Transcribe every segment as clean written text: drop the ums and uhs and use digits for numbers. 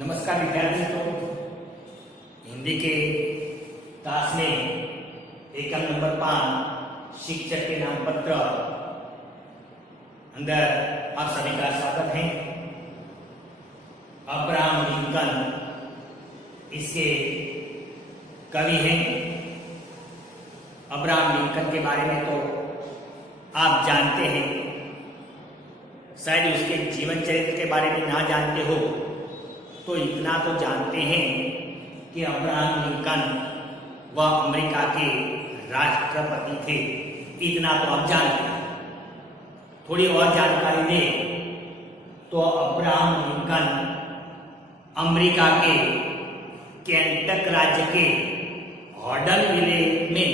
नमस्कार विद्यार्थी मित्रों, हिंदी के क्लास में एकम नंबर 5 शिक्षक के नाम पत्र अंदर आप सभी का स्वागत है। अब्राहम लिंकन इसके कवि हैं। अब्राहम लिंकन के बारे में तो आप जानते हैं, शायद उसके जीवन चरित्र के बारे में ना जानते हो तो इतना तो जानते हैं कि अब्राहम लिंकन वह अमेरिका के राष्ट्रपति थे। इतना तो आप जानते हैं। थोड़ी और जानकारी दें तो अब्राहम लिंकन अमेरिका के केंटक राज्य के हॉडनविले में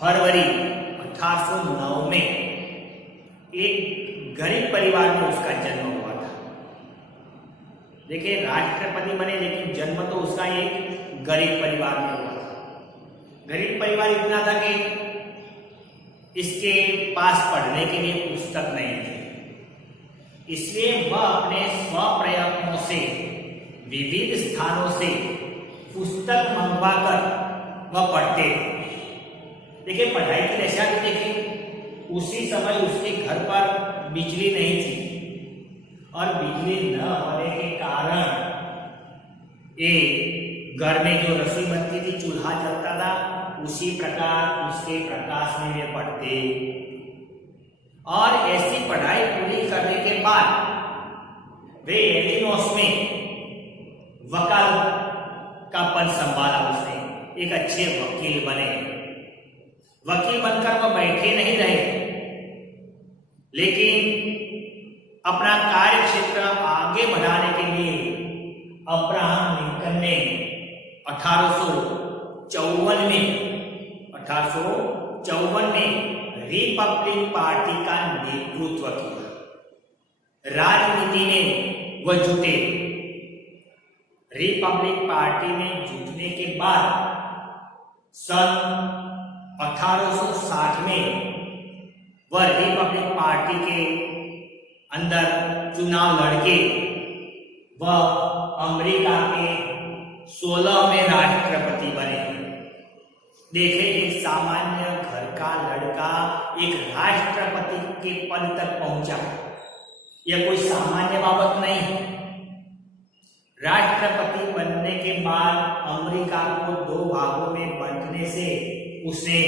फरवरी 1809 में एक गरीब परिवार में उसका जन्म हुआ था। देखिए, राष्ट्रपति बने लेकिन जन्म तो उसका एक गरीब परिवार में हुआ था। गरीब परिवार इतना था कि इसके पास पढ़ने के लिए पुस्तक नहीं थे, इसलिए वह अपने स्वप्रयत्नों से विविध स्थानों से पुस्तक मंगवाकर वह पढ़ते थे। देखिए, पढ़ाई की दशा भी देखिए, उसी समय उसके घर पर बिजली नहीं थी और बिजली न होने के कारण ये घर में जो रसोई बनती थी, चूल्हा जलता था, उसी प्रकार उसके प्रकाश में वे पढ़ते। और ऐसी पढ़ाई पूरी करने के बाद वे इलिनॉइस में वकाल का पद संभाला। उसने एक अच्छे वकील बने। वकील बनकर वह बैठे नहीं रहे, लेकिन अपना कार्य क्षेत्र आगे बढ़ाने के लिए अब्राहम लिंकन ने 1854 में रिपब्लिक पार्टी का नेतृत्व किया। राजनीति में वह जुटे। रिपब्लिक पार्टी में जुटने के बाद सन 1860 में वह रिपब्लिक पार्टी के अंदर चुनाव लड़के वह अमेरिका के 16वें राष्ट्रपति बने। देखे, एक सामान्य घर का लड़का एक राष्ट्रपति के पद तक पहुंचा। यह कोई सामान्य बाबत नहीं। राष्ट्रपति बनने के बाद अमेरिका को 2 भागों में बांटने से उसने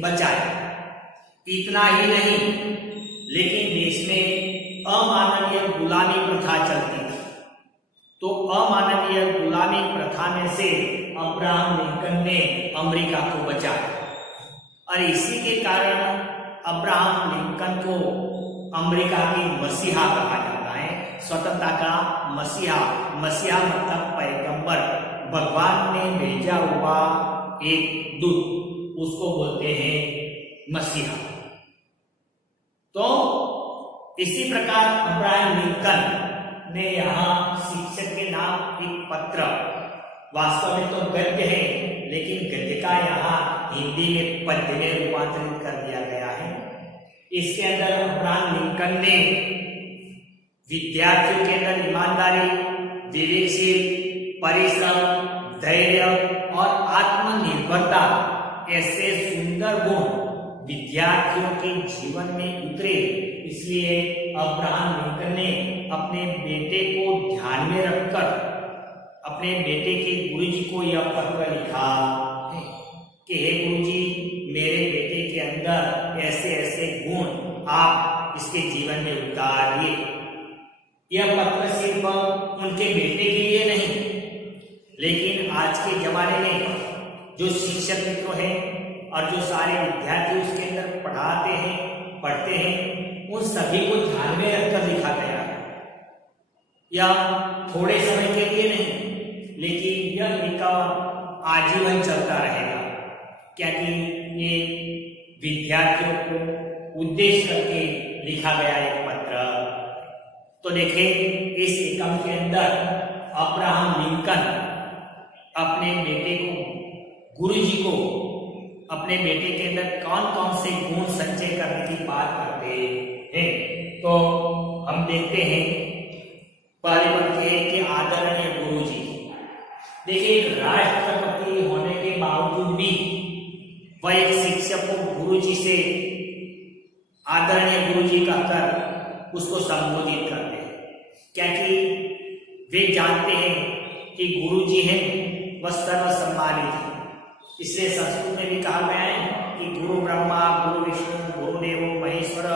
बचाया। इतना ही नहीं, लेकिन देश में अमानवीय गुलामी प्रथा चलती थी, तो अमानवीय गुलामी प्रथा में से अब्राहम लिंकन ने अमेरिका को बचाया। और इसी के कारण अब्राहम लिंकन को अमेरिका की मसीहा कहा जाता है। स्वतंत्रता का मसीहा। मसीहा मतलब पैगंबर, भगवान ने भेजा हुआ एक दूत, उसको बोलते हैं मसीहा। तो इसी प्रकार अब्राहम लिंकन ने यहाँ शिक्षक के नाम एक पत्र, वास्तव में तो गद्य है, लेकिन गद्य का यहाँ हिंदी में पद्य में रूपांतरित कर दिया गया है। इसके अंदर अब्राहम लिंकन ने विद्यार्थियों के अंदर ईमानदारी, विवेकशील, परिश्रम, धैर्य और आत्मनिर्भरता ऐसे सुंदर गुण विद्यार्थियों के जीवन में उतरे। इसलिए अब्राहम लिंकन ने अपने बेटे को ध्यान में रखकर अपने बेटे के गुरुजी को यह पत्र लिखा है कि हे गुरुजी, मेरे बेटे के अंदर ऐसे ऐसे गुण आप इसके जीवन में उतारिए। यह पत्र सिर्फ उनके बेटे के लिए नहीं, लेकिन आज के जमाने में जो शिक्षक मित्र हैं और जो सारे विद्यार्थी उसके अंदर पढ़ते हैं, उन सभी को ध्यान में रखकर लिखा गया है। यह थोड़े समय के लिए नहीं, लेकिन यह लिखा आजीवन चलता रहेगा, क्योंकि ये विद्यार्थियों को उद्देश्य करके लिखा गया एक पत्र। तो देखिए, इस एकम के अंदर अब्राहम लिंकन अपने बेटे को, गुरुजी को, अपने बेटे के अंदर कौन कौन से गुण संचय करने की बात करते हैं। तो हम देखते हैं, पहले पढ़ते हैं कि आदरणीय देखिए, एक राष्ट्रपति होने के बावजूद भी वह एक शिक्षक को गुरुजी से आदरणीय गुरुजी कहकर उसको संबोधित करते हैं, क्योंकि वे जानते हैं कि गुरुजी हैं वह सर्व सम्मानित है। इसलिए संस्कृत में भी कहा गया है कि गुरु ब्रह्मा गुरु विष्णु गुरुदेवो महेश्वर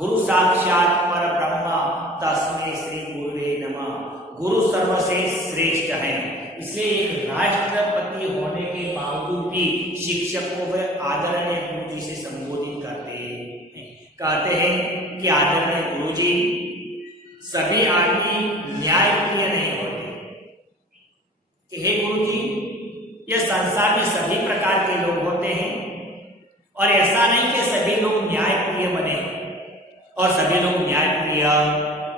गुरु साक्षात पर ब्रह्म तस्मै श्री गुरुवे नमः। गुरु सर्वसे श्रेष्ठ है। इसलिए एक राष्ट्रपति होने के बावजूद भी शिक्षक को वे आदरणीय गुरुजी से संबोधित करते हैं। कहते हैं कि आदरणीय गुरुजी, सभी आदमी न्यायप्रिय नहीं होते कि हे गुरुजी, यह संसार में सभी प्रकार के लोग होते हैं और ऐसा नहीं कि सभी लोग न्यायप्रिय बने और सभी लोग न्यायप्रिय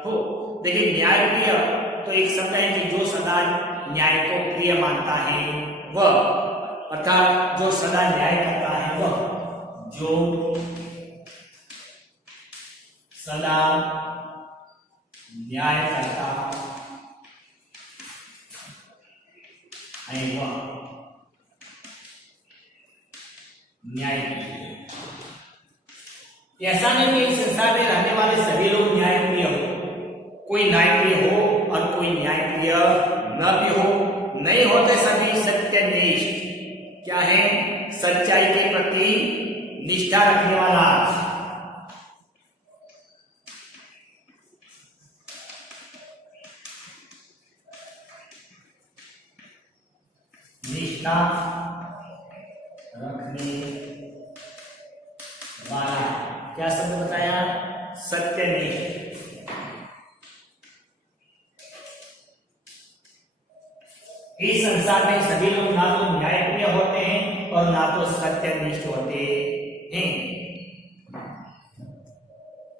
हो। देखिए, न्यायप्रिय तो एक शब्द है कि जो सदा न्याय को प्रिय मानता है वह, अर्थात जो सदा न्याय करता है वह, जो सदा न्याय करता है वह न्याय। ऐसा नहीं कि इस संसार में रहने वाले सभी लोग न्यायप्रिय हो, कोई न्यायप्रिय हो और कोई न्यायप्रिय न भी हो। नहीं होते सभी सत्यनिष्ठ, क्या है, सच्चाई के प्रति निष्ठा रखने वाला। निष्ठा रखने वाला, क्या शब्द बताया, सत्यनिष्ठ। इस संसार में सभी लोग ना तो न्यायप्रिय होते हैं और ना तो सत्यनिष्ठ होते हैं।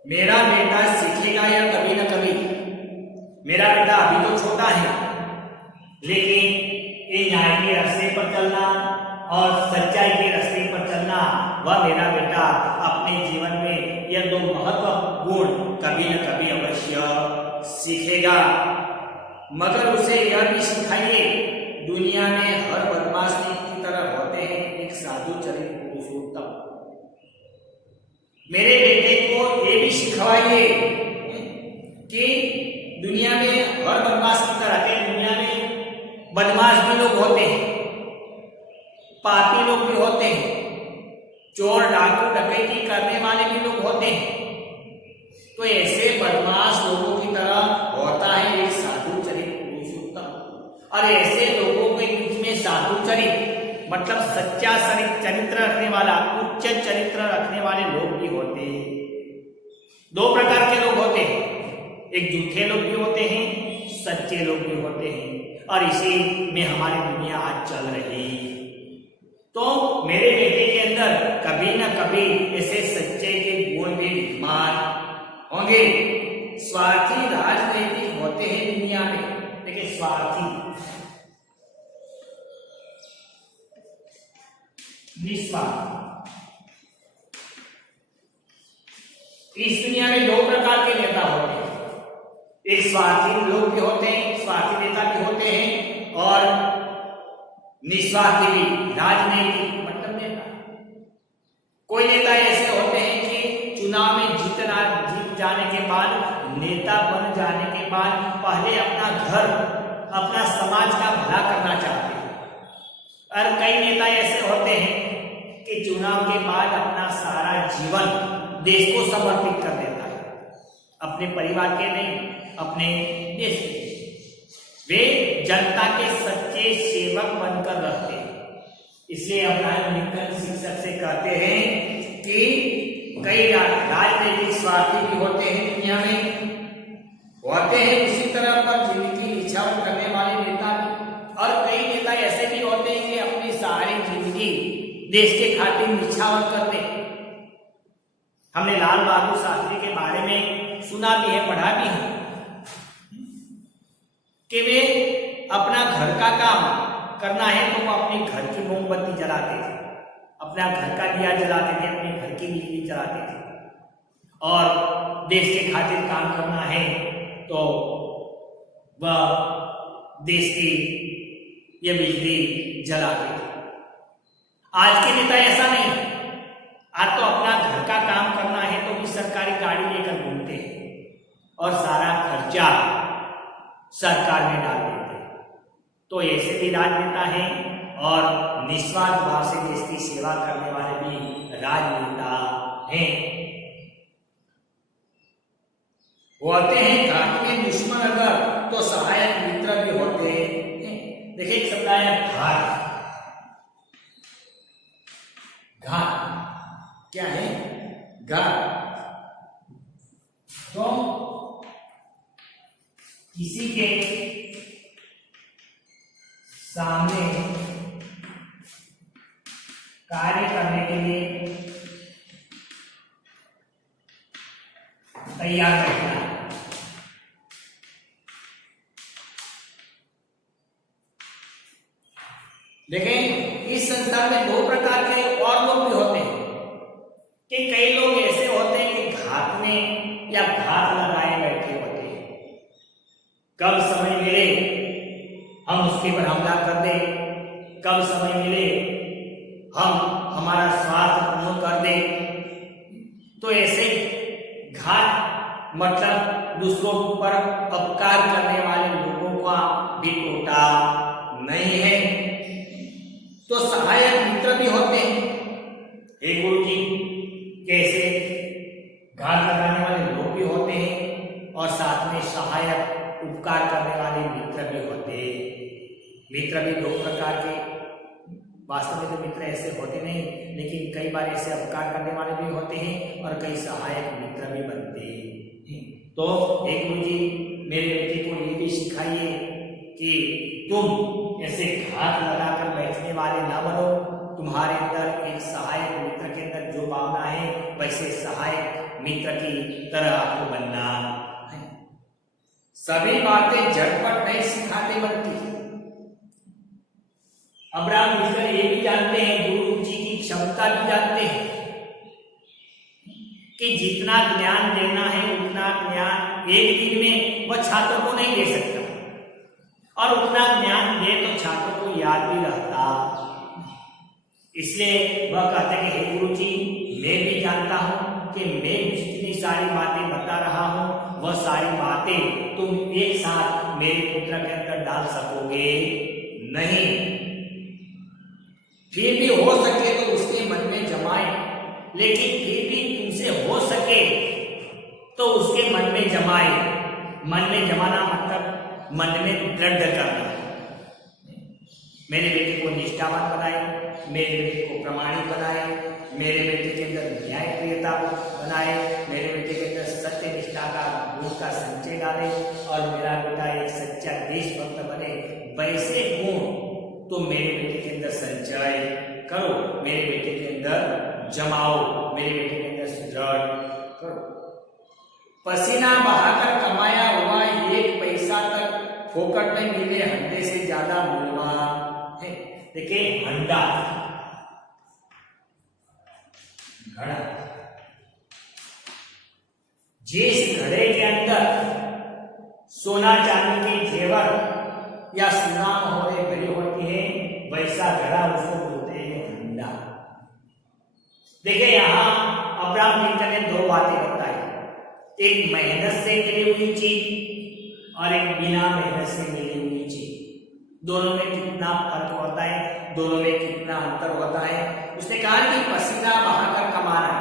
मेरा बेटा सीखेगा या कभी ना कभी, मेरा बेटा अभी तो छोटा है, लेकिन ये न्याय के रास्ते पर चलना और सच्चाई के रास्ते पर चलना, वह मेरा बेटा अपने जीवन में यह दो महत्वपूर्ण गुण कभी न कभी अवश्य सीखेगा। मगर उसे यह भी सिखाइए, दुनिया में हर बदमाश की तरह होते हैं एक साधु चरित्र पुरुषोत्तम। मेरे बेटे को यह भी सिखवाइए कि दुनिया में हर बदमाश की तरह के, दुनिया में बदमाश भी लोग होते हैं, पापी लोग भी होते हैं, चोर डाकू डकैती करने वाले भी लोग होते हैं। तो ऐसे बदमाश लोगों की तरह होता है एक साधु चरित्र पुरुषोत्तम। और ऐसे लोगों के बीच में साधु चरित्र मतलब सच्चा चरित्र रखने वाला, उच्च चरित्र रखने वाले लोग भी होते हैं। दो प्रकार के लोग होते हैं, एक झूठे लोग भी होते हैं, सच्चे लोग भी होते हैं, और इसी में हमारी दुनिया आज चल रही है। तो मेरे बेटे के अंदर कभी ना कभी ऐसे सच्चे के गुण भी विद्यमान होंगे। स्वार्थी राजनीतिक होते हैं दुनिया में, देखिए स्वार्थी, निस्वार्थ। इस दुनिया में दो प्रकार के नेता होते हैं, एक स्वार्थी लोग भी होते हैं, स्वार्थी नेता भी होते हैं, और निस्वार्थी भी, राजनीतिक मतलब नेता। कोई नेता ऐसे होते हैं कि चुनाव में जीत जाने के बाद, नेता बन जाने के बाद पहले अपना घर, अपना समाज का भला करना चाहते हैं। और कई नेता ऐसे होते हैं कि चुनाव के बाद अपना सारा जीवन देश को समर्पित कर देता है, अपने परिवार के नहीं, अपने देश के। वे जनता के सच्चे सेवक बनकर रहते हैं। इसलिए अब्राहम लिंकन शिक्षक से कहते हैं कि कई राजनीतिक स्वार्थी भी होते हैं दुनिया में, होते हैं उसी तरह पर जिंदगी निछावर करने वाले नेता भी, और कई नेता ऐसे भी होते हैं कि अपनी सारी जिंदगी देश के खातिर निछावर कर दे। हमने लाल बहादुर शास्त्री के बारे में सुना भी है, पढ़ा भी है कि वे अपना घर का काम करना है तो वो अपने घर की मोमबत्ती जलाते थे, अपना घर का दिया जलाते थे, अपने घर की बिजली जलाते थे। और देश के खातिर काम करना है तो वह देश की ये बिजली जला देते। आज के नेता ऐसा नहीं, आज तो अपना घर का काम करना है तो भी सरकारी गाड़ी लेकर घूमते हैं और सारा खर्चा सरकार में डाल देते हैं। तो ऐसे भी राजनेता हैं और निस्वार्थ भाव से देश की सेवा करने वाले भी राजनेता हैं। होते हैं घात में दुश्मन अगर तो सहायक मित्र भी होते हैं। देखिए एक शब्द आया घात। घात क्या है? घात तो किसी के सामने कार्य करने के लिए तैयार रहना है। देखें इस संसार में दो प्रकार के और लोग भी होते हैं कि कई लोग ऐसे होते हैं कि घात में या घात लगाए बैठे होते हैं। कब समय मिले हम उसके पर हमला कर दें, कब समय मिले हम हमारा स्वार्थ पूर्ण कर दें। तो ऐसे घात मतलब दूसरों पर अपकार करने वाले लोगों का भी टोटा नहीं है। तो सहायक मित्र भी होते हैं। हे गुरु जी, कैसे घात लगाने वाले लोग भी होते हैं और साथ में सहायक उपकार करने वाले मित्र भी होते हैं। मित्र भी दो प्रकार के, वास्तव में तो मित्र ऐसे होते नहीं, लेकिन कई बार ऐसे उपकार करने वाले भी होते हैं और कई सहायक मित्र भी बनते हैं। तो हे गुरु जी, मेरे बेटे को ये भी सिखाइए कि तुम ऐसे घात लगाकर बैठने वाले ना बनो। तुम्हारे अंदर एक सहायक मित्र के अंदर जो भावना है वैसे सहायक मित्र की तरह आपको बनना है। सभी बातें झटपट नहीं सिखाते बनती। अब्राहम लिंकन ये भी जानते हैं, गुरु जी की क्षमता भी जानते हैं कि जितना ज्ञान देना है उतना ज्ञान एक दिन में वह छात्र को नहीं दे सकता, और उतना ज्ञान दे तो छात्र को याद भी रहता। इसलिए वह कहते हैं कि हे गुरु जी, मैं भी जानता हूं कि मैं जितनी सारी बातें बता रहा हूं वह सारी बातें तुम एक साथ मेरे पुत्र के अंदर डाल सकोगे नहीं। फिर भी हो सके तो उसके मन में जमाए, लेकिन फिर भी तुमसे हो सके तो उसके मन में जमाए। मन में जमाना मतलब मन में दृढ़ करना। मेरे बेटे को निष्ठावान बनाए, मेरे बेटे को प्रमाणिक बनाए, मेरे बेटे के अंदर न्यायप्रियता बनाए, मेरे बेटे के अंदर सत्य निष्ठा का गुण का संचय डाले और मेरा बेटा एक सच्चा देशभक्त बने। वैसे गुण तो मेरे बेटे के अंदर संचय करो, मेरे बेटे के अंदर जमाओ, मेरे बेटे के अंदर सुदृढ़ करो। पसीना बहाकर कमाया हुआ एक पैसा तक फोकट में मिले हंडे से ज्यादा मूल्यवान है। देखिए हंडा, घड़ा, जिस घड़े के अंदर सोना चांदी के जेवर या सोना मोहरे भरी होती है वैसा घड़ा उसको बोलते हैं हंडा। देखिए यहां अब्राहम लिंकन ने दो बातें बताई, एक मेहनत से मिली हुई चीज और एक बिना मेहनत से मिली हुई चीज। दोनों में कितना फर्क होता है, दोनों में कितना अंतर होता है। उसने कहा कि पसीना बहाकर कमाना,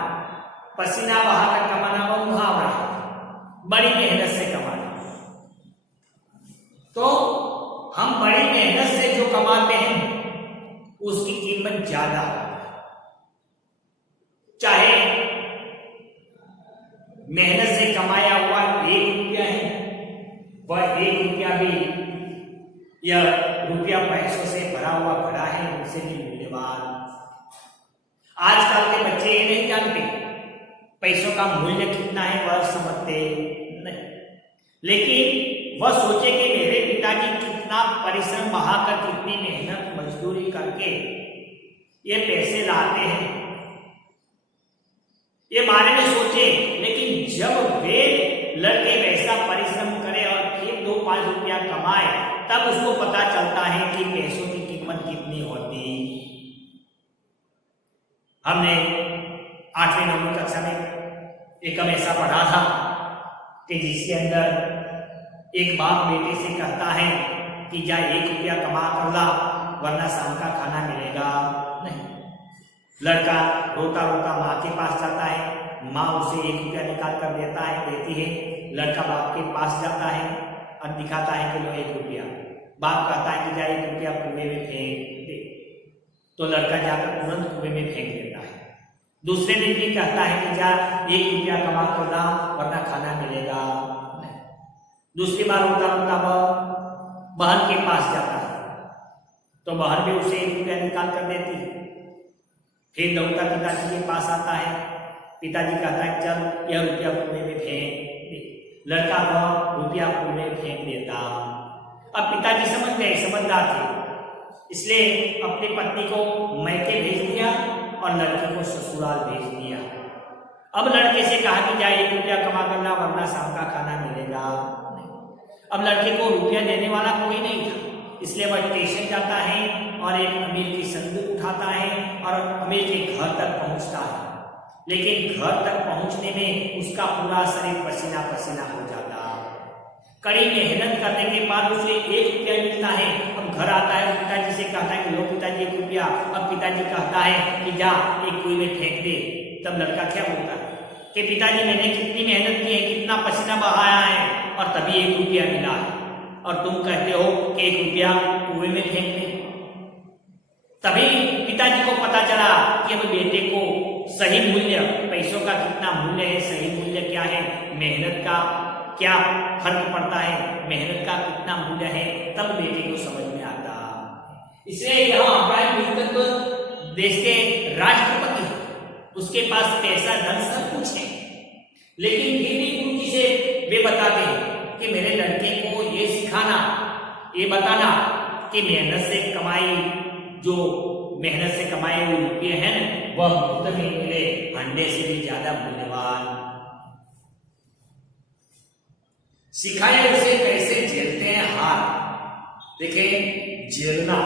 पसीना बहाकर कमाना वो मुहावरा है, बड़ी मेहनत से कमाना। तो हम बड़ी मेहनत से जो कमाते हैं उसकी कीमत ज्यादा है। चाहे मेहनत से कमाया हुआ 1 रुपया है, वह 1 रुपया भी यह रुपया पैसों से भरा हुआ घड़ा है, उनसे भी मूल्यवान। आजकल के बच्चे ये नहीं जानते पैसों का मूल्य कितना है, वह समझते नहीं, लेकिन वह सोचे कि मेरे पिताजी कितना परिश्रम बहाकर, कितनी मेहनत मजदूरी करके ये पैसे लाते हैं, ये बारे में सोचे। लेकिन जब वे लड़के वैसा परिश्रम करे और फिर 2-5 रुपया कमाए तब उसको पता चलता है कि पैसों की कीमत कितनी होती। हमने 8वीं-9वीं कक्षा में एक ऐसा पढ़ा था कि जिसके अंदर एक बाप बेटे से कहता है कि जा 1 रुपया कमा कर ला वरना शाम का खाना मिलेगा नहीं। लड़का रोता रोता माँ के पास जाता है, माँ उसे 1 रुपया निकाल कर देती है। लड़का बाप के पास जाता है और दिखाता है कि लो 1 रुपया। बाप कहता है कि जा 1 रुपया कुएं में फेंक दे, तो लड़का जाकर तुरंत कुएं में फेंक देता है। दूसरे दिन भी कहता है कि जा 1 रुपया कमा कर ला वरना खाना मिलेगा नहीं। दूसरी बार रोता रोता बहन के पास जाता है, तो बहन भी उसे 1 रुपया निकाल कर देती है। फिर दौड़ता पिताजी के पास आता है, पिताजी कहता है चल यह रुपया कुएं में फेंक दे। लड़का वह रुपया कुएं में फेंक देता। अब पिताजी समझ गए, समझदार थे, इसलिए अपनी पत्नी को मैके भेज दिया और लड़की को ससुराल भेज दिया। अब लड़के से कहा कि जा 1 रुपया कमा करना वरना शाम का खाना मिलेगा नहीं। अब लड़के को रुपया देने वाला कोई नहीं था, इसलिए वह स्टेशन जाता है और एक अमीर की संदूक उठाता है और अमीर के घर तक पहुंचता है। लेकिन घर तक पहुंचने में उसका पूरा शरीर पसीना पसीना हो जाता। कड़ी मेहनत करने के बाद उसे 1 रुपया मिलता है। अब घर आता है, पिताजी से कहता है कि लो पिताजी 1 रुपया। अब पिताजी कहता है कि जा एक कुएं में फेंक दे। तब लड़का क्या बोलता है कि पिताजी मैंने कितनी मेहनत की है, कितना पसीना बहाया है और तभी 1 रुपया मिला है, और तुम कहते हो कि 1 रुपया कुएं में फेंक दे। तभी पिताजी को पता चला कि अब बेटे को सही मूल्य, पैसों का कितना मूल्य है, सही मूल्य क्या है, मेहनत का क्या फर्क पड़ता है, मेहनत का कितना मूल्य है, तब बेटे को समझ में आता। इसलिए यहाँ अब्राहम लिंकन देश के राष्ट्रपति, उसके पास पैसा धन सब कुछ है, लेकिन फिर भी उनकी से वे बताते हैं कि मेरे लड़के को ये सिखाना, ये बताना कि मेहनत से कमाई, जो मेहनत से कमाए हुए रुपये हैं वह मुफ्त में मिले, अंडे से भी ज्यादा मूल्यवान। सिखाए उसे कैसे झेलते हैं हार। देखिए झेलना,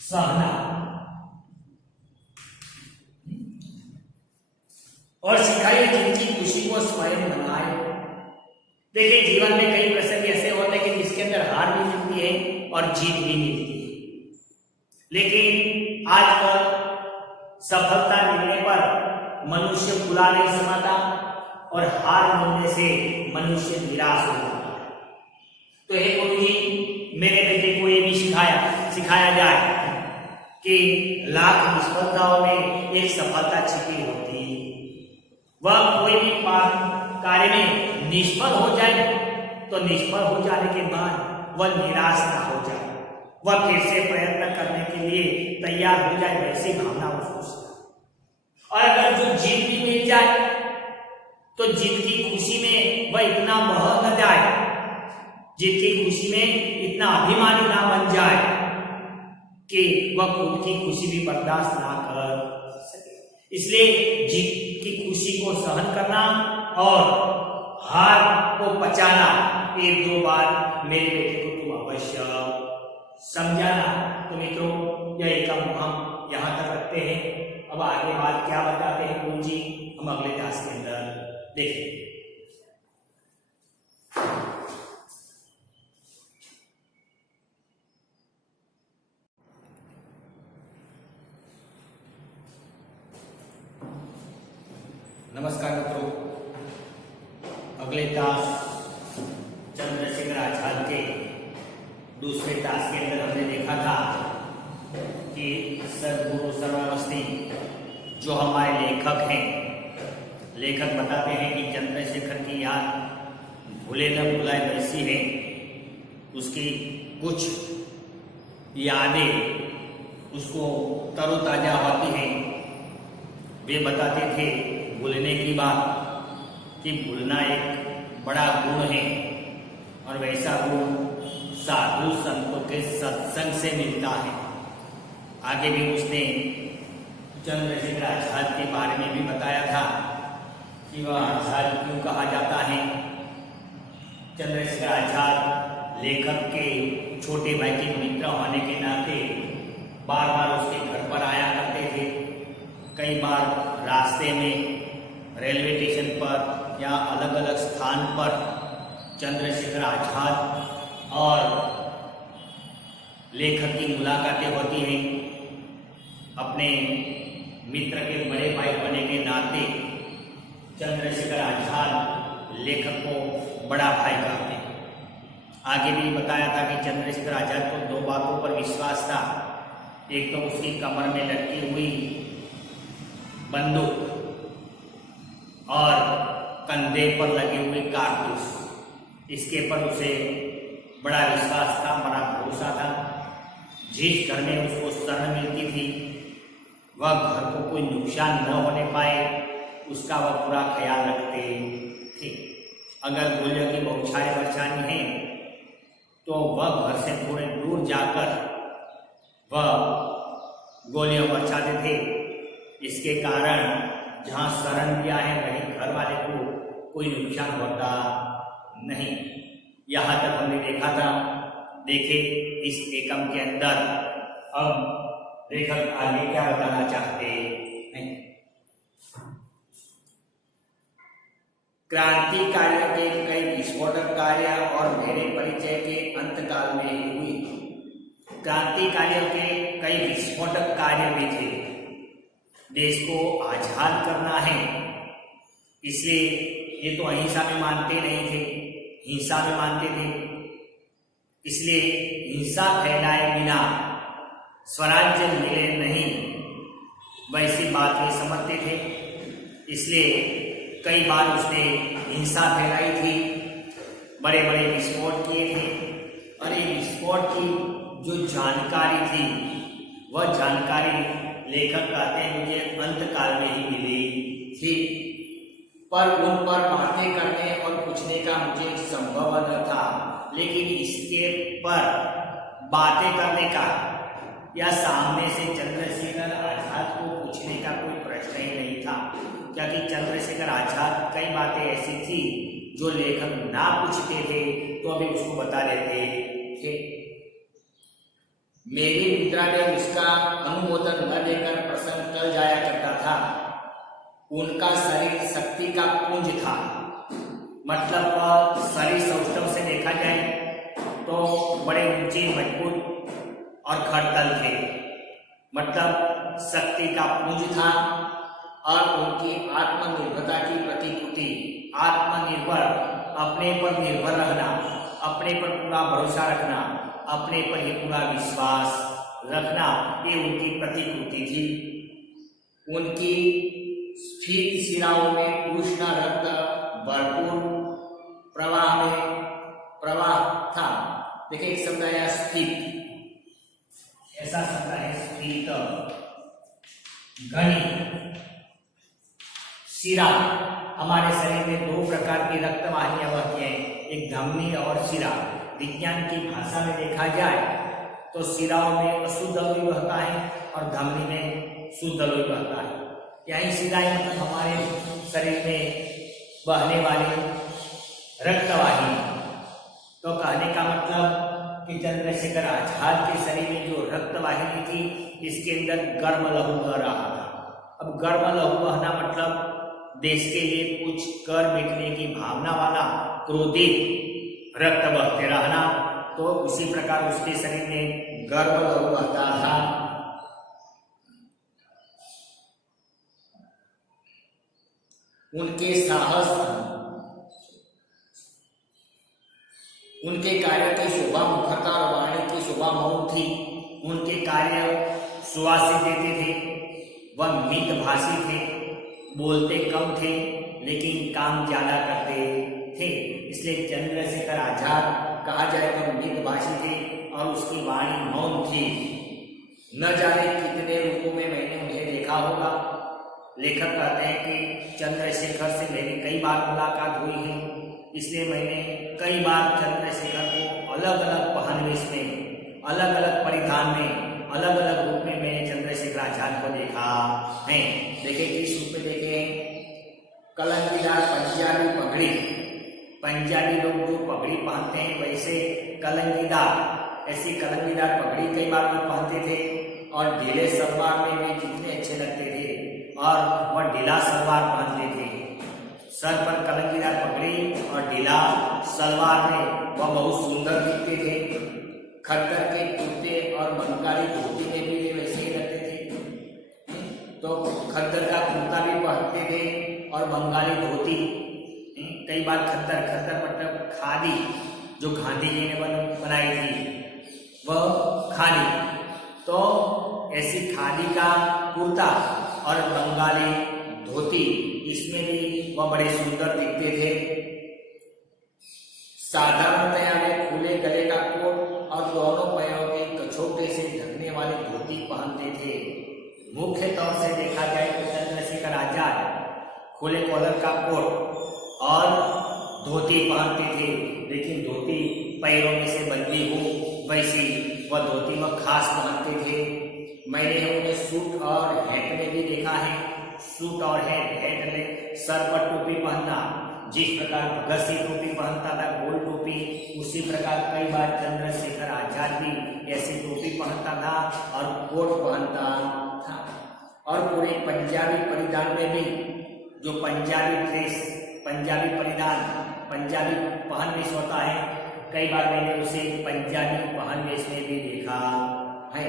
सहना और सिखाइए जिनकी खुशी को स्वयं बनाए। देखिए जीवन में कई प्रसंग ऐसे होते हैं कि जिसके अंदर हार भी मिलती है और जीत भी मिलती है, लेकिन आजकल सफलता मिलने पर मनुष्य बुरा नहीं समाता और हार मिलने से मनुष्य निराश हो जाता है। तो हे गुरु जी, मेरे बेटे को ये भी सिखाया जाए कि लाख निष्फलताओं में एक सफलता छिपी होती। वह कोई भी कार्य में निष्फल हो जाए तो निष्फल हो जाने के बाद वह निराश ना हो जाए, वह फिर से प्रयत्न करने के लिए तैयार हो जाए, वैसी भावना उसको। और अगर जो जीत भी मिल जाए तो जीत की खुशी में वह इतना बह न जाए, जीत की खुशी में इतना अभिमानी ना बन जाए कि वह खुद की खुशी भी बर्दाश्त ना कर सके। इसलिए जीत की खुशी को सहन करना और हार को पचाना, 1-2 बार मेरे बेटे को तुम अवश्य समझाना। तो मित्रों, यह काम हम यहाँ तक रखते हैं। अब आगे बात क्या बताते हैं गुरु जी, हम अगले क्लास के अंदर देखेंगे। नमस्कार मित्रों, अगले क्लास चंद्रशेखर आजाद के दूसरे क्लास के अंदर हमने देखा था कि सद्गुरु सर्वावस्थी जो हमारे लेखक हैं, लेखक बताते हैं कि चंद्रशेखर की याद भूले न भुलाए वैसी है। उसकी कुछ यादें उसको तरोताजा होती हैं। वे बताते थे भूलने की बात कि भूलना एक बड़ा गुण है और वैसा गुण साधु संतों के सत्संग से मिलता है। आगे भी उसने चंद्रशेखर आजाद के बारे में भी बताया था कि वह आजाद क्यों कहा जाता है, चंद्रशेखर आजाद लेखक के छोटे भाई के मित्र होने के नाते बार बार उसके घर पर आया करते थे। कई बार रास्ते में रेलवे स्टेशन पर या अलग अलग स्थान पर चंद्रशेखर आजाद और लेखक की मुलाकातें होती हैं। अपने मित्र के बड़े भाई होने के नाते चंद्रशेखर आजाद लेखक को बड़ा भाई कहते। आगे भी बताया था कि चंद्रशेखर आजाद को दो बातों पर विश्वास था। एक तो उसकी कमर में लटकी हुई बंदूक और कंधे पर लगे हुए कारतूस, इसके पर उसे बड़ा विश्वास था, बड़ा भरोसा था। जिस घर में उसको शरण मिलती थी वह घर को कोई नुकसान न होने पाए उसका वह पूरा ख्याल रखते थे। अगर गोलियों की बौछारें बरसानी है तो वह घर से थोड़े दूर जाकर वह गोलियां बरसाते थे। इसके कारण जहाँ शरण दिया है वहीं घर वाले को कोई नुकसान होता नहीं। यहाँ तक हमने देखा था। देखे इस एकम के अंदर अब लेखक आगे क्या बताना चाहते हैं। क्रांतिकारियों के कई विस्फोटक कार्य और मेरे परिचय के अंतकाल में ही हुई। क्रांतिकारियों के कई विस्फोटक कार्य भी थे। देश को आजाद करना है, इसलिए ये तो अहिंसा में मानते नहीं थे, हिंसा में मानते थे। इसलिए हिंसा फैलाए बिना स्वराज्य मिले नहीं, वैसी बात ये समझते थे। इसलिए कई बार उसने हिंसा फैलाई थी, बड़े बड़े विस्फोट किए थे। और ये विस्फोट की जो जानकारी थी वह जानकारी लेखक कहते हैं मुझे अंतकाल में ही मिली थी, पर उन पर बातें करने और पूछने का मुझे संभव न था। लेकिन इसके पर बातें करने का या सामने से चंद्रशेखर आजाद को पूछने का कोई प्रश्न ही नहीं था, क्योंकि चंद्रशेखर आजाद कई बातें ऐसी थी जो लेखक ना पूछते थे तो अभी उसको बता देते थे। मेरी मुद्रा में उसका अनुमोदन न देकर प्रसन्न टल जाया करता था। उनका शरीर शक्ति का पुंज था, मतलब शरीर सौष्ठव से देखा जाए तो बड़े ऊंचे मजबूत और खड़तल थे, मतलब शक्ति का पुंज था। और उनकी आत्मनिर्भरता की प्रतिकृति, आत्मनिर्भर, अपने पर निर्भर रहना, अपने पर पूरा भरोसा रखना, अपने पर ही पूरा विश्वास रखना, ये उनकी प्रतिकृति थी। उनकी स्फीत शिराओं में उष्ण रक्त भरपूर प्रवाह था। देखिए एक शब्द आया स्फीत, ऐसा शब्द है स्फीत, घनी शिरा। हमारे शरीर में दो प्रकार की रक्त वाहिनियां बहती हैं, एक धमनी और शिरा। विज्ञान की भाषा में देखा जाए तो शिराओं में अशुद्ध लोई बहता है और धमनी में शुद्ध लोई बहता है। यही शिराएं मतलब हमारे शरीर में बहने वाली रक्तवाहिनी। तो कहने का मतलब कि चंद्रशेखर आजाद के शरीर में जो रक्तवाहिनी थी इसके अंदर गर्म लहू बह रहा था। अब गर्म लहू बहना मतलब देश के लिए कुछ कर मिटने की भावना वाला क्रोधित रक्त बहते रहना। तो उसी प्रकार उसके शरीर में गर्म लहू बहता था। उनके साहस, उनके कार्य की शोभा मुखरता और वाणी की शोभा मौन थी। उनके कार्य सुवासित देते थे। वह मितभाषी थे, बोलते कम थे लेकिन काम ज्यादा करते थे। इसलिए चंद्रशेखर आजाद कहा जाए तो मितभाषी थे और उसकी वाणी मौन थी। न जाने कितने रूपों में मैंने उन्हें देखा होगा। लेखक कहते हैं कि चंद्रशेखर से मेरी कई बार मुलाकात हुई है, इसलिए मैंने कई बार चंद्रशेखर को अलग अलग पहनवेश में, अलग अलग परिधान में, अलग अलग रूप में मैंने चंद्रशेखर आजाद को देखा है। देखिए किस रूप में देखे, कलंकीदार पंजाबी पगड़ी पंजाबी लोग जो पगड़ी पहनते हैं वैसे कलंगीदार, ऐसी कलंगीदार पगड़ी कई बार वो पहनते थे और ढीले सलवार में भी कितने अच्छे लगते थे और वह ढीला सलवार पहनते थे। सर पर कलंगीदार पगड़ी और ढीला सलवार में वह बहुत सुंदर दिखते थे। खद्दर के कुर्ते और बंगाली धोती में भी वैसे ही लगते थे। तो खद्दर का कुर्ता भी पहनते थे और बंगाली धोती। कई बार खद्दर मतलब खादी, जो गांधी जी ने बनाई थी वह खादी, तो ऐसी खादी का कुर्ता और बंगाली धोती, इसमें भी वह बड़े सुंदर दिखते थे। साधारणतया वे खुले गले का कोट और दोनों पैरों के कछोटे से ढकने वाली धोती पहनते थे। मुख्य तौर से देखा जाए तो चंद्रशेखर आजाद खुले कॉलर का कोट और धोती पहनते थे, लेकिन धोती पैरों में से बंधी हो वैसी वह धोती वह खास पहनते थे। मैंने उन्हें सूट और हैट में भी देखा है। सूट और हैट में सर पर टोपी पहनना, जिस प्रकार भगत सिंह टोपी पहनता था गोल टोपी, उसी प्रकार कई बार चंद्रशेखर आजाद भी ऐसी टोपी पहनता था और कोट पहनता था। और पूरे पंजाबी परिधान में भी जो पंजाबी ड्रेस, पंजाबी परिधान, पंजाबी पहनवेश होता है, कई बार मैंने उसे पंजाबी पहनवेश में भी देखा है।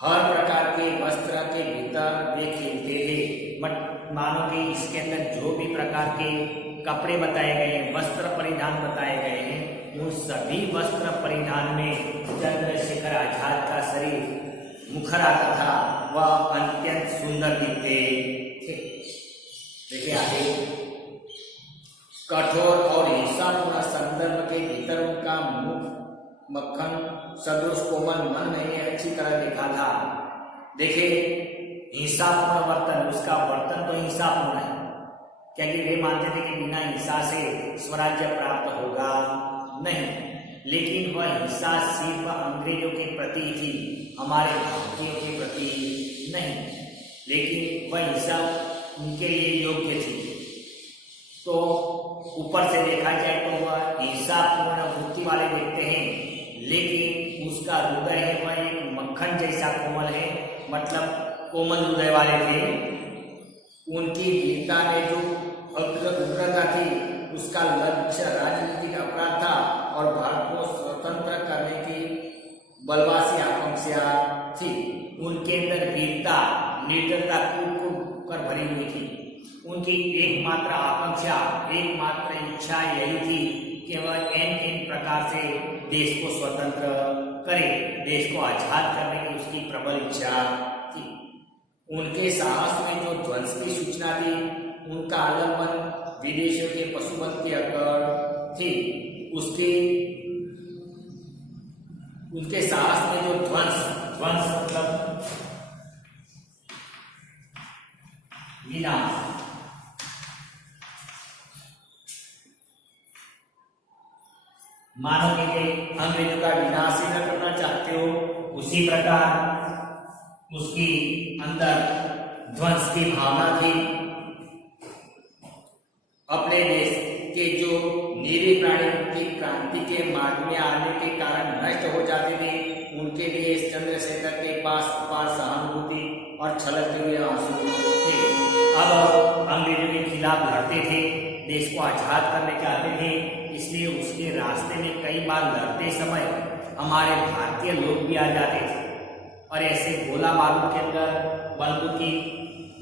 हर प्रकार के वस्त्र के भीतर वे खेलते थे। मानो कि इसके अंदर जो भी प्रकार के कपड़े बताए गए हैं, वस्त्र परिधान बताए गए हैं, उन सभी वस्त्र परिधान में चंद्रशेखर आजाद का शरीर मुखरा तथा वह अत्यंत सुंदर दिखते थे। देखिए आगे, कठोर और हिंसापूर्ण संदर्भ के भीतर उनका मुख मक्खन सदृश कोमल मन मैंने अच्छी तरह देखा था। देखिए, हिंसापूर्ण वर्तन, उसका वर्तन तो हिंसापूर्ण है, क्योंकि वे मानते थे कि बिना हिंसा से स्वराज्य प्राप्त होगा नहीं, लेकिन वह हिंसा सिर्फ अंग्रेजों के प्रति थी, हमारे भारतीयों के प्रति नहीं, लेकिन वह हिंसा उनके लिए योग्य थी। तो ऊपर से देखा जाए तो वह हिंसापूर्ण वृत्ति वाले देखते हैं, लेकिन उसका हृदय है वह एक मक्खन जैसा कोमल है, मतलब कोमल हृदय वाले थे। उनकी वीरता में जो उग्रता थी, उसका लक्ष्य राजनीतिक अपराध था और भारत को स्वतंत्र करने की बलवासी आकांक्षा थी। उनके अंदर वीरता, निडरता कूट कर भरी हुई थी। उनकी एकमात्र आकांक्षा, एकमात्र इच्छा यही थी कि वह इन प्रकार से देश को स्वतंत्र करे, देश को आजाद करने की उसकी प्रबल इच्छा थी। उनके साहस में जो ध्वंस की सूचना थी, उनका आलम्बन विदेशियों के पशुबल की अकड़ थी। उनके साहस में जो ध्वंस मतलब विनाश, मानो कि अंग्रेजों का विनाश ही न करना चाहते हो, उसी प्रकार उसकी अंदर ध्वंस की भावना थी। अपने देश के जो निरीह प्राणी की क्रांति के मार्ग में आने के कारण नष्ट हो जाते थे, उनके लिए चंद्रशेखर के पास अपार सहानुभूति और छलकते हुए आंसू थे। अब अंग्रेजों के खिलाफ लड़ते थे, देश को आजाद करने चाहते थे, इसलिए उसके रास्ते में कई बार लड़ते समय हमारे भारतीय लोग भी आ जाते थे और ऐसे गोला बारूद के अंदर, बंदूक की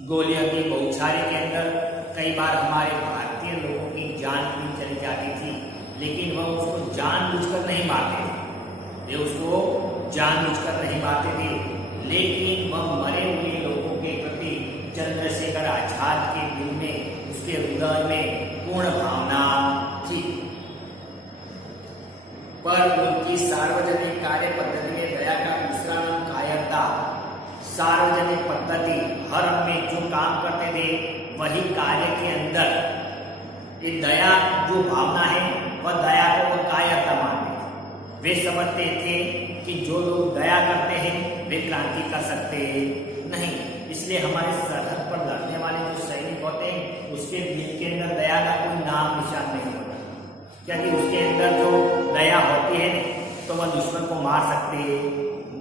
गोलियों की बौछारी के अंदर कई बार हमारे भारतीय लोगों की जान भी चली जाती थी, लेकिन वह उसको जानबूझकर नहीं मारते थे, वे उसको जानबूझकर नहीं मारते थे, लेकिन वह मरे हुए लोगों के प्रति चंद्रशेखर आजाद के दिल में, उसके हृदय में पूर्ण भावना थी। पर उनकी सार्वजनिक कार्य पद्धति में दया का दूसरा नाम कायरता। सार्वजनिक पद्धति, हर में जो काम करते थे वही कार्य के अंदर ये दया जो भावना है, वह दया को वो कायरता मानते थे। वे समझते थे कि जो लोग दया करते हैं वे क्रांति कर सकते नहीं, इसलिए हमारे सरहद पर लड़ने वाले जो सैनिक होते हैं उसके दिल के अंदर दया का कोई नाम निशान नहीं होता। क्योंकि उसके अंदर जो दया होती है तो वह दुश्मन को मार सकते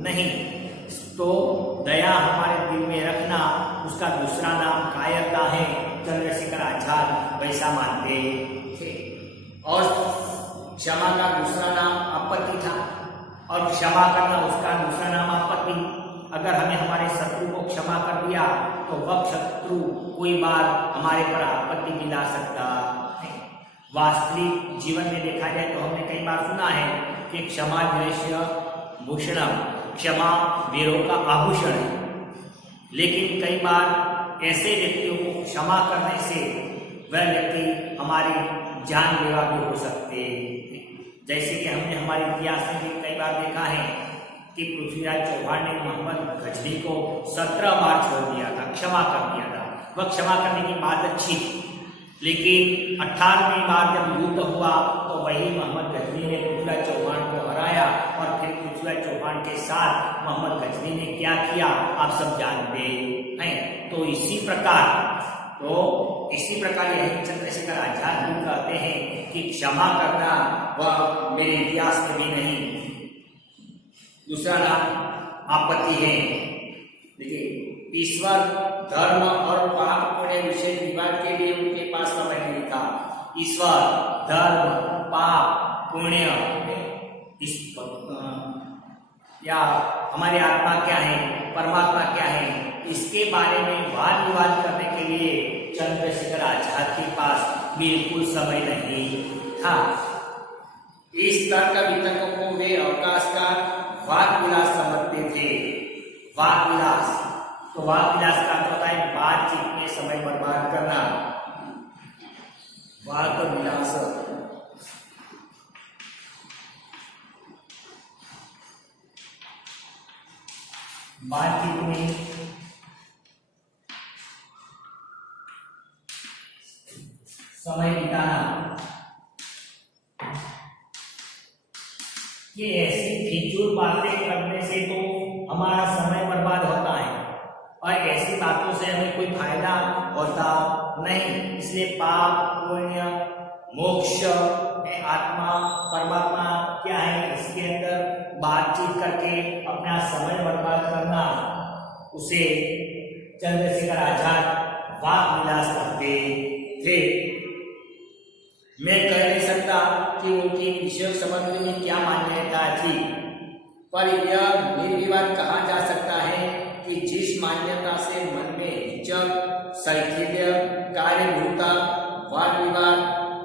नहीं। तो दया हमारे दिल में रखना, उसका दूसरा नाम कायरता है। चंद्रशेखर आजाद वैसा मानते थे। और क्षमा का दूसरा नाम आपत्ति था, और क्षमा करना उसका दूसरा नाम आपत्ति। अगर हमें हमारे शत्रु को क्षमा कर दिया तो वह शत्रु कोई बार हमारे पर आपत्ति भी ला सकता है। वास्तविक जीवन में देखा जाए तो हमने कई बार सुना है कि क्षमा वीरस्य भूषणम, क्षमा वीरों का आभूषण है। लेकिन कई बार ऐसे व्यक्तियों को क्षमा करने से वह व्यक्ति हमारी जानलेवा भी हो सकते हैं। जैसे कि हमने हमारे इतिहास में भी कई बार देखा है कि पृथ्वीराज चौहान ने मोहम्मद गजनी को 17 बार छोड़ दिया था, क्षमा कर दिया था। वह क्षमा करने की बात अच्छी थी, लेकिन 18वीं बार जब युद्ध हुआ तो वही मोहम्मद गजनी ने पृथ्वीराज चौहान को हराया। और फिर पृथ्वीराज चौहान के साथ मोहम्मद गजनी ने क्या किया आप सब जानते हैं। तो इसी प्रकार यही चंद्रशेखर आजाद भी कहते हैं कि क्षमा करना वह मेरे इतिहास में भी नहीं, दूसरा नाम आपत्ति है। देखिए, ईश्वर धर्म और पाप पुण्य विषय विवाद के लिए उनके पास समय नहीं था। ईश्वर धर्म पाप पुण्य या हमारी आत्मा क्या है, परमात्मा क्या है, इसके बारे में वाद विवाद करने के लिए चंद्रशेखर आजाद के पास बिल्कुल समय नहीं था। इस तर्क वितर्कों को वे अवकाश का वाद विलास समझते थे। वाद विलास, तो वाद विलास का अर्थ होता है बातचीत में समय बर्बाद करना। वाद विलास बातचीत में समय बिताना, कि ऐसी फिजूल बातें करने से तो हमारा समय बर्बाद होता है और ऐसी बातों से हमें कोई फायदा होता नहीं। इसलिए पाप पुण्य मोक्ष आत्मा परमात्मा क्या है, इसके अंदर बातचीत करके अपना समय बर्बाद करना, उसे चंद्रशेखर आजाद वाद विलास करते थे। मैं कह नहीं सकता कि उनकी विषय संबंध में क्या मान्यता थी, पर यह निर्विवाद कहा जा सकता है कि जिस मान्यता से मन में हिचक, शैथिल्य, कार्यभूता, वाद विवाद,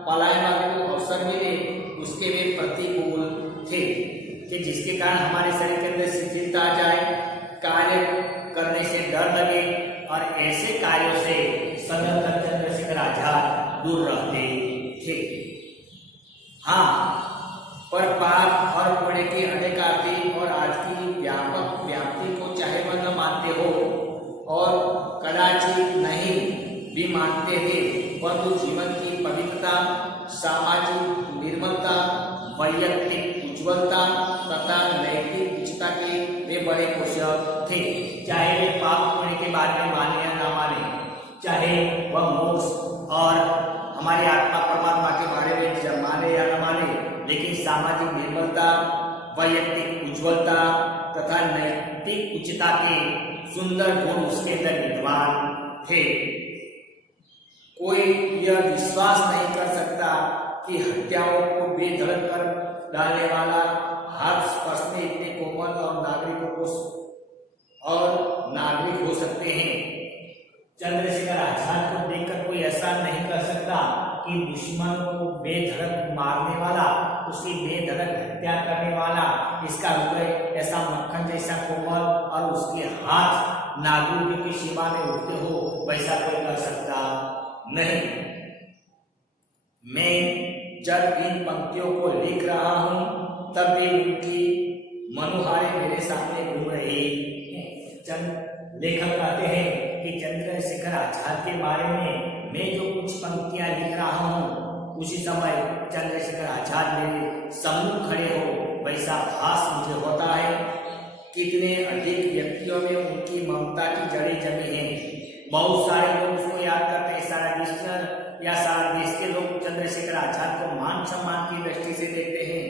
पलायन आदि को अवसर मिले, उसके वे प्रतिकूल थे कि जिसके कारण हमारे शरीर के अंदर शिथिलता आ जाए, कार्य करने से डर लगे, और ऐसे कार्यों से सदंतर चंद्रशेखर आजाद दूर रहते थे। हाँ, पर पाप और पुण्य की अनेकार्थी और आज की व्यापक व्याप्ति को चाहे वह न मानते हो और कदाचित नहीं भी मानते थे, परंतु जीवन की पवित्रता, सामाजिक निर्मलता, वैयक्तिक उज्ज्वलता तथा नैतिक उच्चता के वे बड़े पोषक थे। चाहे वे पाप पुण्य के बारे में माने या ना माने, चाहे वह मोक्ष और हमारी आत्मा परमात्मा के बारे में माने या न माने, लेकिन सामाजिक निर्मलता, वैयक्तिक उज्ज्वलता तथा नैतिक उच्चता के सुंदर गुण उसके अंदर विद्वान थे। कोई यह विश्वास नहीं कर सकता कि हत्याओं को बेधड़क कर डालने वाला, हाथ स्पर्शने इतने कोमल और नागरिक हो सकते हैं। चंद्रशेखर आजाद को देखकर कोई ऐसा नहीं कर सकता कि दुश्मन को बेधड़क मारने वाला, उसकी बेधड़क हत्या करने वाला, इसका हृदय ऐसा मक्खन जैसा कोमल और उसके हाथ नागरिकों की सेवा में उठते हो, वैसा कोई कर सकता नहीं। मैं जब इन पंक्तियों को लिख रहा हूं तब भी उनकी मनोहारी मेरे सामने घूम रही है। लेखक कहते हैं कि चंद्रशेखर आजाद के बारे में मैं जो कुछ पंक्तियां लिख रहा हूं, उसी समय चंद्रशेखर आजाद मेरे सम्मुख खड़े हो, वैसा भास मुझे होता है। कितने अधिक व्यक्तियों में उनकी ममता की जड़ें जमी हैं। बहुत सारे लोग उसको याद करते हैं, सारा देश या सारा देश के लोग चंद्रशेखर चंद्रशेखर आजाद को मान सम्मान की दृष्टि से देखते हैं,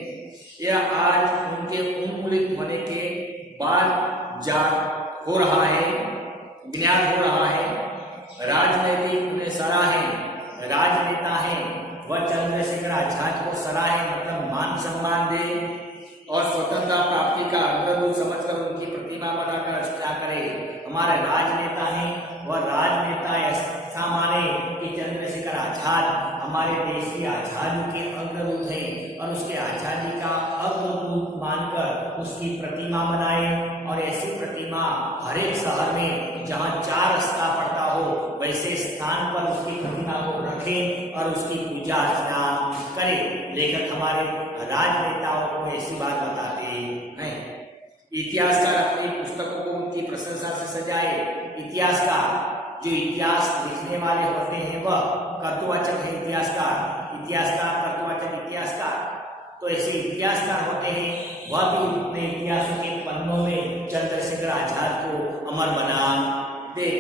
यह आज उनके उन्मूलित होने के बाद जाग हो रहा है, ज्ञात हो रहा है। राजनीतिक उन्हें सराहे, राजनेता है वह चंद्रशेखर आजाद को सराहे, मतलब मान सम्मान दे और स्वतंत्रता प्राप्ति का अग्रदूत समझकर उनकी प्रतिमा बनाकर अर्चना करे। हमारा राजनेता है वह राजनेता ऐसा माने कि चंद्रशेखर आजाद हमारे देश की आजादी के अग्रदूत हैं और उसके आजादी का अग्रदूत मानकर उसकी प्रतिमा बनाए और ऐसी प्रतिमा हर एक शहर में जहाँ 4 रास्ता पड़ता हो वैसे स्थान पर उसकी प्रतिमा को रखे और उसकी पूजा अर्चना करे। लेखक हमारे राजनेताओं को ऐसी बात बताते हैं। इतिहासकार अपनी पुस्तकों को उनकी प्रशंसा से सजाए। इतिहासकार जो इतिहास लिखने वाले होते हैं वह कर्तृवाचक है इतिहासकार, इतिहासकार कर्तृवाचक इतिहासकार, तो ऐसे इतिहासकार होते हैं वह भी अपने इतिहासों के पन्नों में चंद्रशेखर आजाद को अमर बना दे।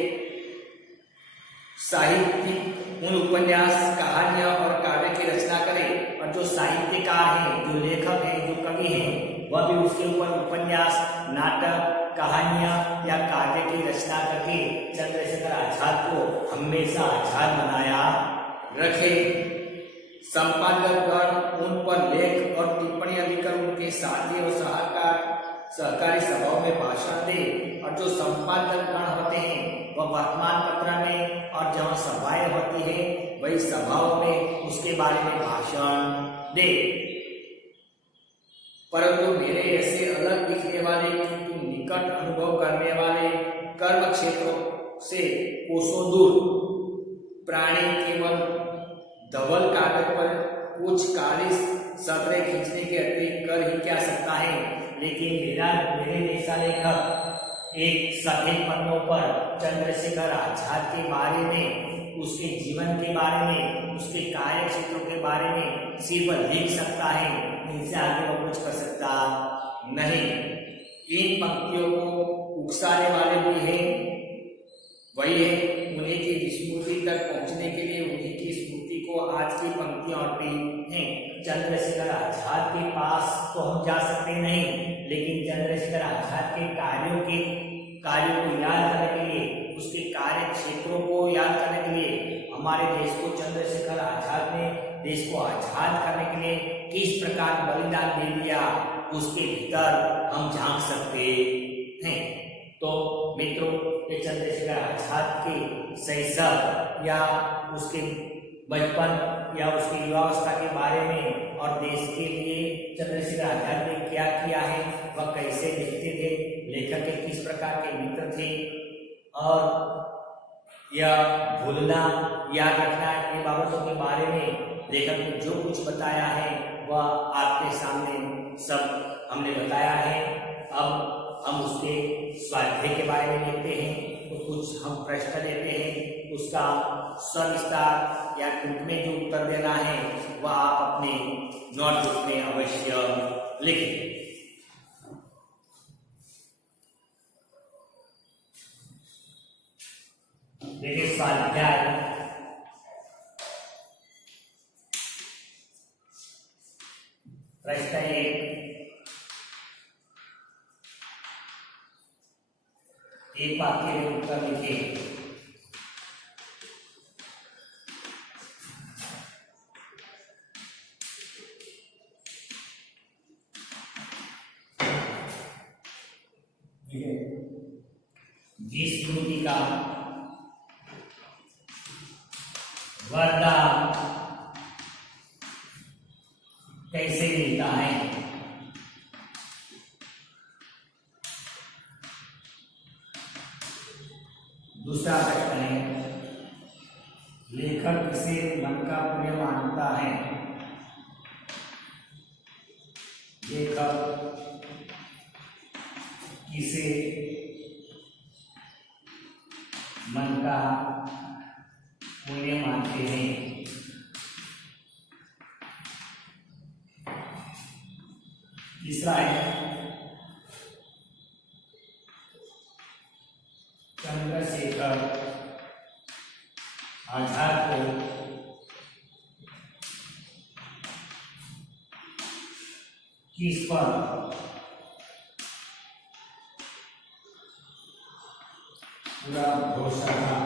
साहित्यिक उन उपन्यास, कहानियां और काव्य की रचना करे और जो साहित्यकार हैं, जो लेखक हैं, जो कवि हैं वह भी उसके ऊपर उपन्यास, नाटक, कहानियां या काव्य की रचना करके चंद्रशेखर आजाद को हमेशा आजाद बनाया रखे। संपादकगण उन पर लेख और टिप्पणियां लिखकर उनके साथी और सहकारी सभाओं में भाषण दे और जो संपादकगण होते हैं वह वर्तमान पत्र में और जहाँ सभाएं होती है वही सभाओं में उसके बारे में भाषण दे। परंतु मेरे ऐसे अलग दिखने वाले किंतु निकट अनुभव करने वाले कर्म क्षेत्रों से कोसों दूर प्राणी केवल धवल कागज पर कुछ काली सतरें खींचने के अतिरिक्त कर ही क्या सकता है। लेकिन मेरे जैसा लेखक एक सफेद पन्नों पर चंद्रशेखर आजाद के बारे में, उसके जीवन के बारे में, उसके कार्य क्षेत्रों के बारे में सिर्फ लिख सकता है, इनसे आगे वो कुछ कर सकता नहीं। इन पंक्तियों को उकसाने वाले भी हैं, वही है उन्हीं की स्मृति तक पहुंचने के लिए उन्हीं की स्मृति को आज की पंक्तियां औरती हैं। चंद्रशेखर आजाद के पास तो हम जा सकते नहीं, लेकिन चंद्रशेखर आजाद के कार्यों को याद करने के लिए, उसके कार्य क्षेत्रों को याद करने के लिए, हमारे देश को चंद्रशेखर आजाद ने देश को आजाद करने के लिए किस प्रकार बलिदान दे दिया उसके भीतर हम झांक सकते हैं। तो मित्रों, ये चंद्रशेखर आजाद के शैशव या उसके बचपन या उसकी युवावस्था के बारे में और देश के लिए चंद्रशेखर आजाद ने क्या किया है, वह कैसे लिखते थे, लेखक के किस प्रकार के मित्र थे और यह भूलना याद रखना, ये बाबतों के बारे में लेखक ने जो कुछ बताया है वह आपके सामने सब हमने बताया है। अब हम उसके स्वाध्याय के बारे में लिखते हैं, तो कुछ हम प्रश्न देते हैं, उसका सविस्तार या टूक में जो उत्तर देना है वह आप अपने नोटबुक में अवश्य लिखें। देखिए स्वाध्याय प्रश्न 1 वाक्य में उत्तर लिखिए। विस्मृति का वरदान कैसे मिलता है। दूसरा प्रश्न है, लेखक किसे मन का प्रिय मानता है। लेखक किसे मन का पुण्य मानते हैं। तीसरा है, चंद्रशेखर आजाद को किस पर पूरा भरोसा था।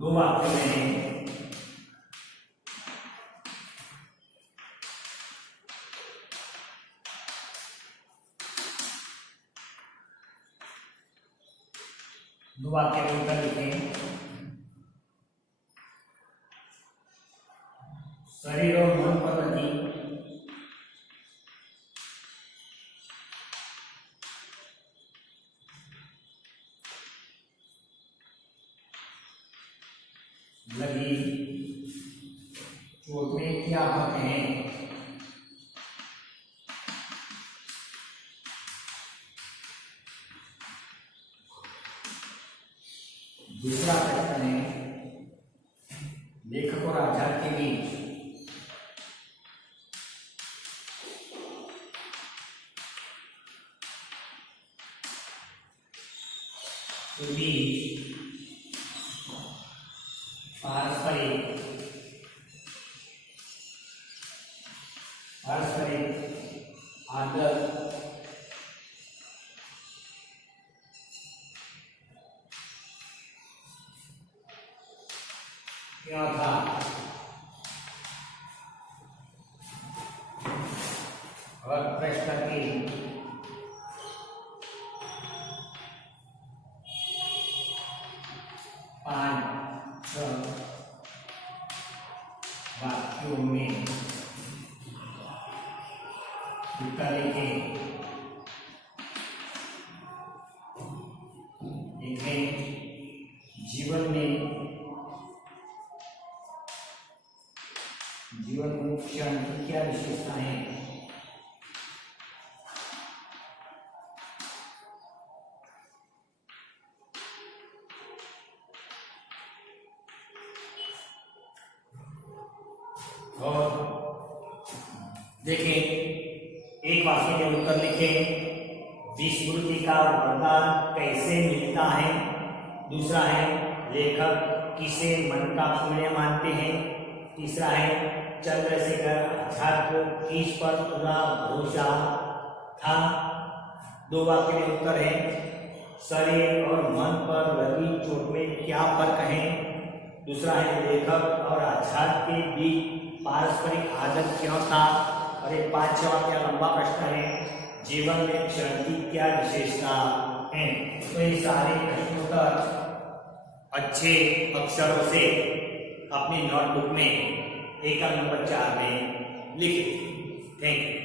दो वाक्य में दो वाक्य में उत्तर लिखें। शरीर और मन पर लगी चोट में क्या फर्क है। दूसरा प्रश्न है लेखक और आचार्य के बीच पारस्परिक आदर क्या था। और प्रश्न की पांच वाक्यों में उत्तर लिखें। जीवन में क्षण की क्या विशेषताएं हैं। और देखें एक वाक्य में उत्तर लिखें। विस्मृति का वरदान कैसे मिलता है। दूसरा है लेखक किसे मन का पुण्य मानते हैं। तीसरा है चंद्रशेखर आजाद को किस पर पूरा भरोसा था। दो वाक्य में उत्तर है शरीर और मन पर लगी चोट में क्या फर्क है। दूसरा है लेखक और आजाद के बीच पारस्परिक आदर क्यों था। और एक पांचवा क्या लंबा प्रश्न है जीवन में क्षण की क्या विशेषता है। तो ये सारे प्रश्नोत्तर अच्छे अक्षरों से अपनी नोटबुक में एकम नंबर 4 में लिखें। Thank you.